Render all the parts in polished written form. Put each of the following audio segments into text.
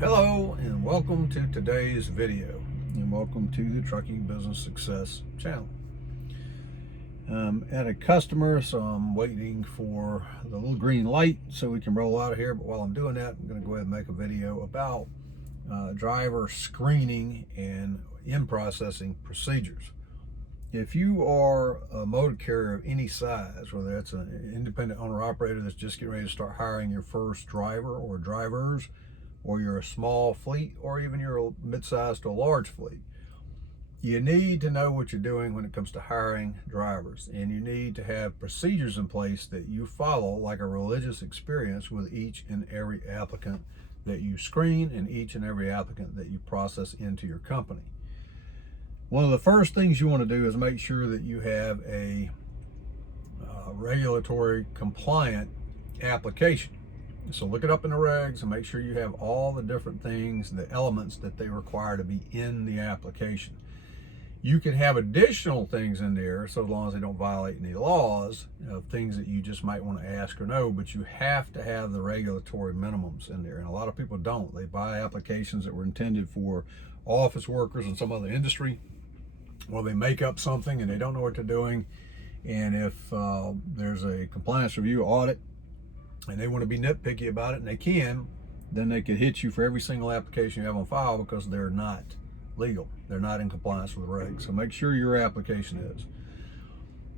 Hello and welcome to today's video, and welcome to the Trucking Business Success channel. At a customer, so I'm waiting for the little green light so we can roll out of here. But while I'm doing that, I'm going to go ahead and make a video about driver screening and in-processing procedures. If you are a motor carrier of any size, whether that's an independent owner-operator that's just getting ready to start hiring your first driver or drivers, or you're a small fleet, or even you're a mid-sized to a large fleet, you need to know what you're doing when it comes to hiring drivers, and you need to have procedures in place that you follow like a religious experience with each and every applicant that you screen and each and every applicant that you process into your company. One of the first things you want to do is make sure that you have a regulatory compliant application. So look it up in the regs and make sure you have all the different things, the elements that they require to be in the application. You can have additional things in there, so long as they don't violate any laws, of things that you just might want to ask or know, but you have to have the regulatory minimums in there. And a lot of people don't. They buy applications that were intended for office workers in some other industry, or they make up something and they don't know what they're doing. And if there's a compliance review audit, and they want to be nitpicky about it, and they can, then they could hit you for every single application you have on file because they're not legal. They're not in compliance with the regs. So make sure your application is.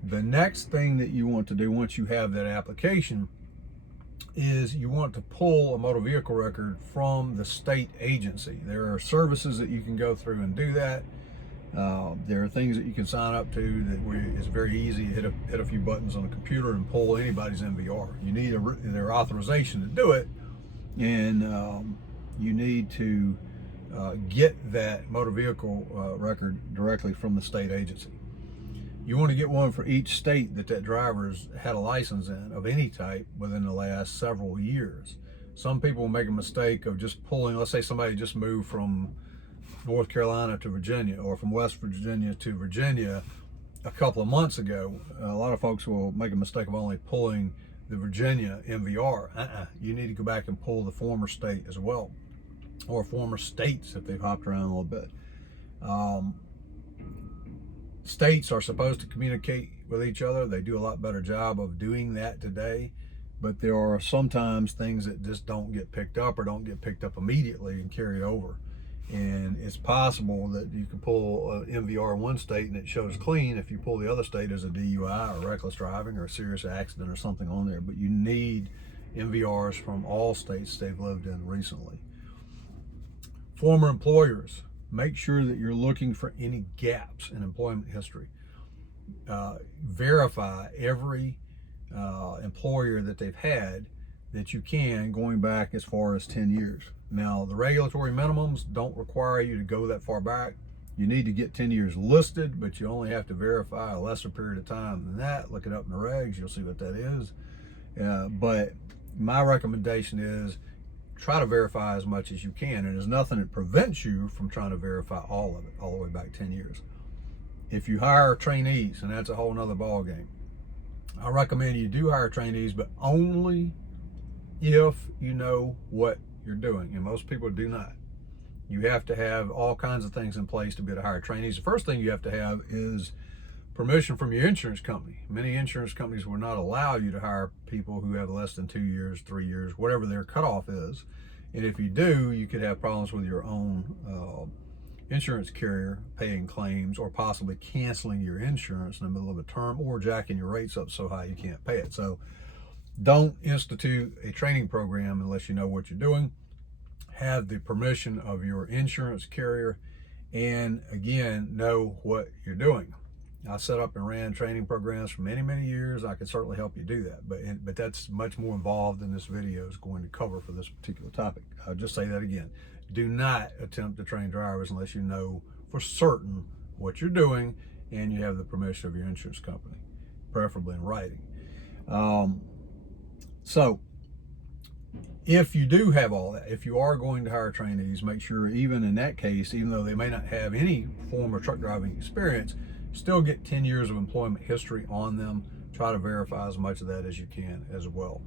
The next thing that you want to do once you have that application is you want to pull a motor vehicle record from the state agency. There are services that you can go through and do that. There are things that you can sign up to that it's very easy. Hit a few buttons on a computer and pull anybody's MVR. You need their authorization to do it, and you need to get that motor vehicle record directly from the state agency. You want to get one for each state that driver's had a license in of any type within the last several years. Some people make a mistake of just pulling. Let's say somebody just moved from North Carolina to Virginia, or from West Virginia to Virginia a couple of months ago. A lot of folks will make a mistake of only pulling the Virginia MVR. You need to go back and pull the former state as well, or former states if they've hopped around a little bit. States are supposed to communicate with each other. They do a lot better job of doing that today, but there are sometimes things that just don't get picked up, or don't get picked up immediately and carried over. And it's possible that you can pull an MVR in one state and it shows clean. If you pull the other state as a DUI or reckless driving or a serious accident or something on there. But you need MVRs from all states they've lived in recently. Former employers, make sure that you're looking for any gaps in employment history. Verify every employer that they've had that you can, going back as far as 10 years. Now, the regulatory minimums don't require you to go that far back. You need to get 10 years listed, but you only have to verify a lesser period of time than that. Look it up in the regs, you'll see what that is. But my recommendation is try to verify as much as you can, and there's nothing that prevents you from trying to verify all of it, all the way back 10 years. If you hire trainees, and that's a whole nother ball game, I recommend you do hire trainees, but only if you know what you're doing, and most people do not. You have to have all kinds of things in place to be able to hire trainees. The first thing you have to have is permission from your insurance company. Many insurance companies will not allow you to hire people who have less than 2 years, 3 years, whatever their cutoff is. And if you do, you could have problems with your own insurance carrier paying claims, or possibly canceling your insurance in the middle of a term, or jacking your rates up so high you can't pay it. So don't institute a training program unless you know what you're doing. Have the permission of your insurance carrier, and again, know what you're doing. I set up and ran training programs for many, many years. I could certainly help you do that, but that's much more involved than this video is going to cover for this particular topic. I'll just say that again. Do not attempt to train drivers unless you know for certain what you're doing and you have the permission of your insurance company, preferably in writing. So if you do have all that, if you are going to hire trainees, make sure even in that case, even though they may not have any form of truck driving experience, still get 10 years of employment history on them. Try to verify as much of that as you can as well.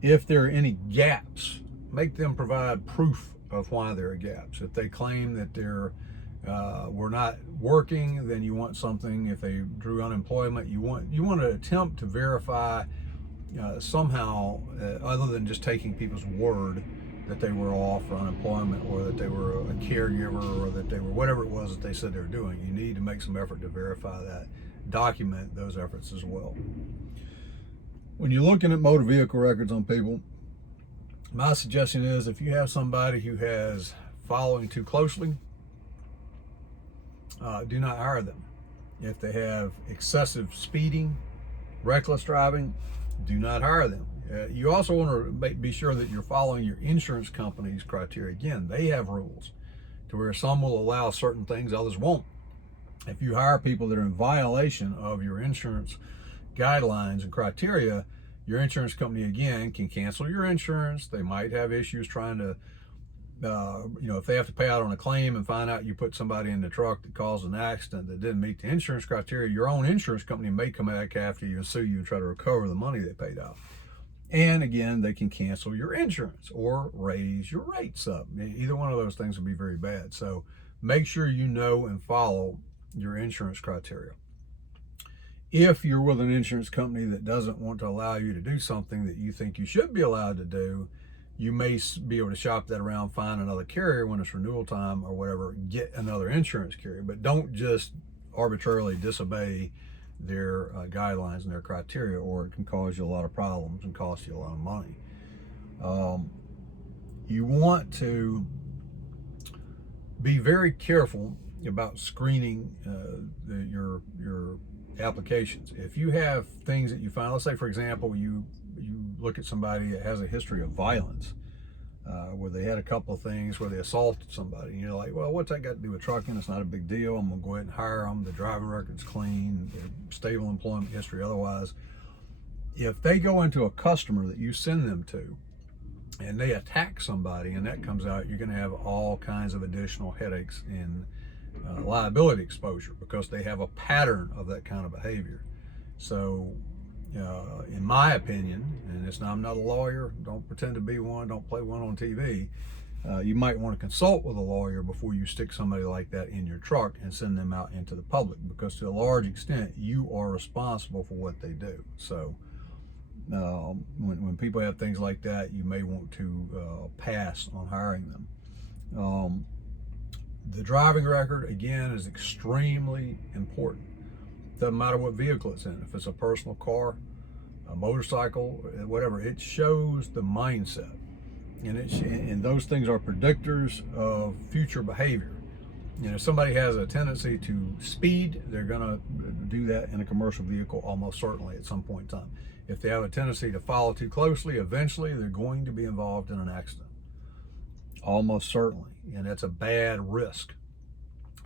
If there are any gaps, make them provide proof of why there are gaps. If they claim that they're were not working, then you want something. If they drew unemployment, you want to attempt to verify somehow, other than just taking people's word that they were off for unemployment, or that they were a caregiver, or that they were whatever it was that they said they were doing. You need to make some effort to verify that, document those efforts as well. When you're looking at motor vehicle records on people, my suggestion is, if you have somebody who has following too closely, do not hire them. If they have excessive speeding, reckless driving, do not hire them. You also want to be sure that you're following your insurance company's criteria. Again, they have rules to where some will allow certain things, others won't. If you hire people that are in violation of your insurance guidelines and criteria, your insurance company, again, can cancel your insurance. They might have issues trying to, if they have to pay out on a claim and find out you put somebody in the truck that caused an accident that didn't meet the insurance criteria, your own insurance company may come back after you and sue you and try to recover the money they paid out. And again, they can cancel your insurance or raise your rates up. Either one of those things would be very bad. So make sure you know and follow your insurance criteria. If you're with an insurance company that doesn't want to allow you to do something that you think you should be allowed to do, you may be able to shop that around, find another carrier when it's renewal time or whatever, get another insurance carrier. But don't just arbitrarily disobey their guidelines and their criteria, or it can cause you a lot of problems and cost you a lot of money. You want to be very careful about screening your applications. If you have things that you find, let's say for example, you look at somebody that has a history of violence, where they had a couple of things where they assaulted somebody, and you're like, well, what's that got to do with trucking? It's not a big deal. I'm gonna go ahead and hire them. The driving record's clean, stable employment history otherwise. If they go into a customer that you send them to and they attack somebody and that comes out, you're gonna have all kinds of additional headaches and liability exposure, because they have a pattern of that kind of behavior. So in my opinion, and I'm not a lawyer, don't pretend to be one, don't play one on TV, you might want to consult with a lawyer before you stick somebody like that in your truck and send them out into the public, because to a large extent you are responsible for what they do. So when people have things like that, you may want to pass on hiring them. The driving record, again, is extremely important. Doesn't matter what vehicle it's in. If it's a personal car, a motorcycle, whatever, it shows the mindset. And those things are predictors of future behavior. If somebody has a tendency to speed, they're gonna do that in a commercial vehicle almost certainly at some point in time. If they have a tendency to follow too closely, eventually they're going to be involved in an accident. Almost certainly, and that's a bad risk.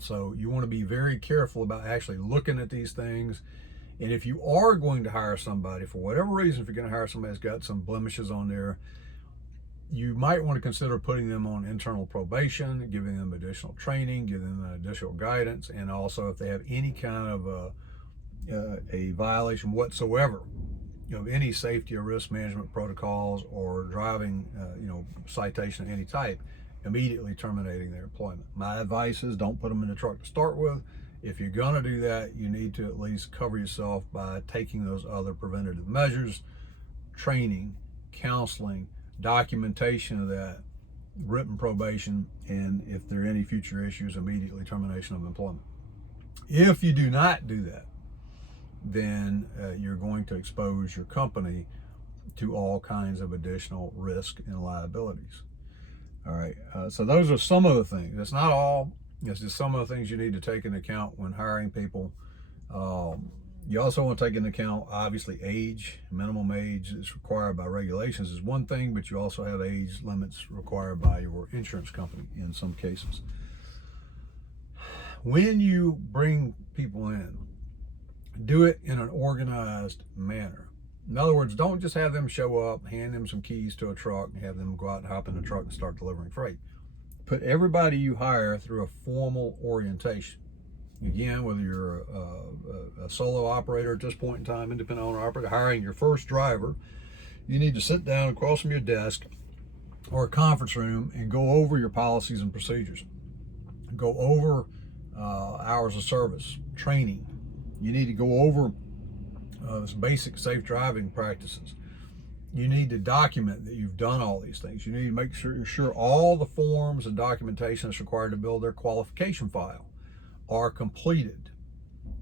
So you want to be very careful about actually looking at these things. And if you are going to hire somebody, for whatever reason, if you're going to hire somebody that's got some blemishes on there, you might want to consider putting them on internal probation, giving them additional training, giving them additional guidance, and also if they have any kind of a violation whatsoever of any safety or risk management protocols or driving, citation of any type, immediately terminating their employment. My advice is don't put them in the truck to start with. If you're gonna do that, you need to at least cover yourself by taking those other preventative measures, training, counseling, documentation of that, written probation, and if there are any future issues, immediately termination of employment. If you do not do that, then you're going to expose your company to all kinds of additional risk and liabilities. All right, so those are some of the things. That's not all. It's just some of the things you need to take into account when hiring people. You also want to take into account, obviously, age. Minimum age that's required by regulations is one thing, but you also have age limits required by your insurance company in some cases. When you bring people in, do it in an organized manner. In other words, don't just have them show up, hand them some keys to a truck, and have them go out and hop in the truck and start delivering freight. Put everybody you hire through a formal orientation. Again, whether you're a solo operator at this point in time, independent owner operator, hiring your first driver, you need to sit down across from your desk or a conference room and go over your policies and procedures. Go over hours of service, training. You need to go over some basic safe driving practices. You need to document that you've done all these things. You need to make sure all the forms and documentation that's required to build their qualification file are completed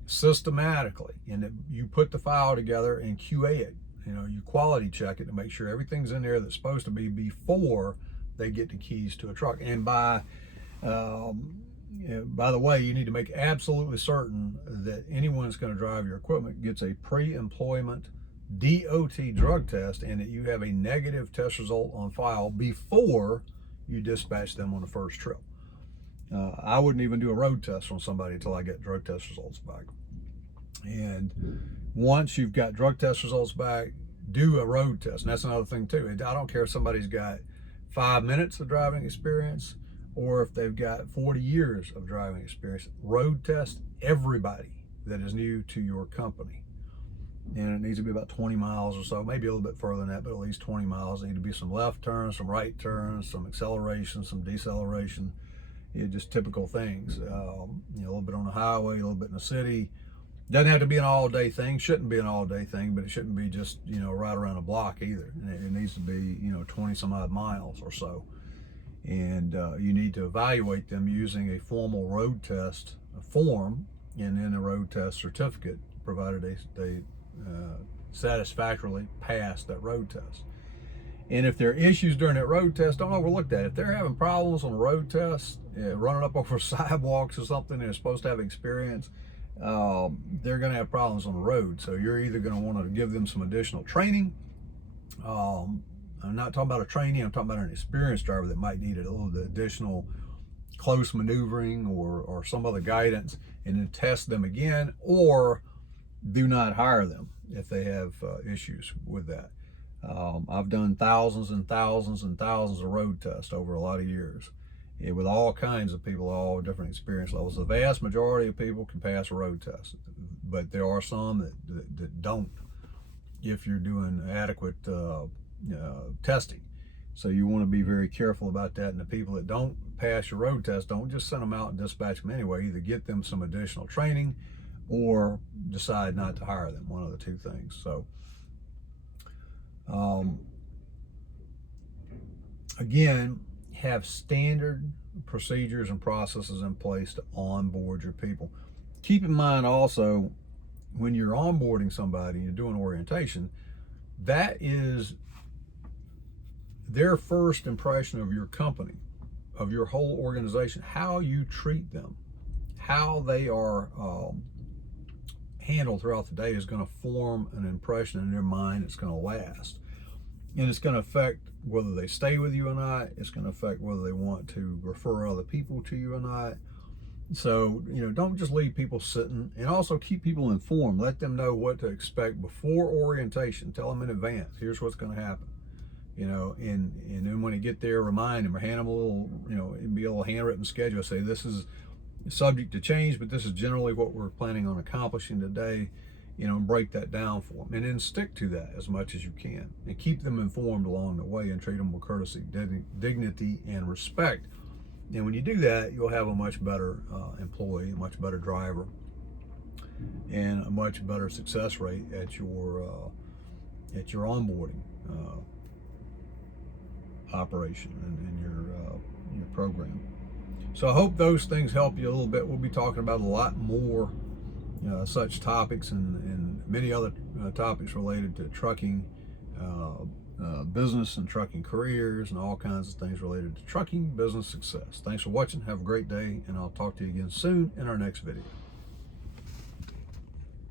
systematically, and that you put the file together and QA it. You quality check it to make sure everything's in there that's supposed to be before they get the keys to a truck. And by the way, you need to make absolutely certain that anyone that's going to drive your equipment gets a pre-employment DOT drug test, and that you have a negative test result on file before you dispatch them on the first trip. I wouldn't even do a road test on somebody until I get drug test results back. And once you've got drug test results back, do a road test. And that's another thing too. I don't care if somebody's got 5 minutes of driving experience or if they've got 40 years of driving experience. Road test everybody that is new to your company. And it needs to be about 20 miles or so, maybe a little bit further than that, but at least 20 miles. There need to be some left turns, some right turns, some acceleration, some deceleration, just typical things. A little bit on the highway, a little bit in the city. Doesn't have to be an all-day thing, shouldn't be an all-day thing, but it shouldn't be just, right around a block either. It needs to be, 20 some odd miles or so. And you need to evaluate them using a formal road test form and then a road test certificate, provided they satisfactorily pass that road test. And if there are issues during that road test, don't overlook that. If they're having problems on the road test, running up over sidewalks or something, and they're supposed to have experience, they're going to have problems on the road. So you're either going to want to give them some additional training. I'm not talking about a trainee, I'm talking about an experienced driver that might need a little bit additional close maneuvering or some other guidance, and then test them again, or do not hire them if they have issues with that. I've done thousands and thousands and thousands of road tests over a lot of years, with all kinds of people, all different experience levels. The vast majority of people can pass a road test, but there are some that don't if you're doing adequate testing. So you want to be very careful about that. And the people that don't pass your road test, don't just send them out and dispatch them anyway. Either get them some additional training or decide not to hire them, one of the two things. So again, have standard procedures and processes in place to onboard your people. Keep in mind also, when you're onboarding somebody and you're doing orientation, that is their first impression of your company, of your whole organization. How you treat them, how they are handled throughout the day is going to form an impression in their mind that's going to last. And it's going to affect whether they stay with you or not. It's going to affect whether they want to refer other people to you or not. So, don't just leave people sitting, and also keep people informed. Let them know what to expect before orientation. Tell them in advance, here's what's going to happen. And then when you get there, remind them or hand them a little, it'd be a little handwritten schedule. Say, this is subject to change, but this is generally what we're planning on accomplishing today. And break that down for them, and then stick to that as much as you can, and keep them informed along the way, and treat them with courtesy, dignity, and respect. And when you do that, you'll have a much better employee, a much better driver, and a much better success rate at your onboarding operation and your program. So I hope those things help you a little bit. We'll be talking about a lot more such topics and many other topics related to trucking business and trucking careers and all kinds of things related to trucking business success. Thanks for watching. Have a great day, and I'll talk to you again soon in our next video.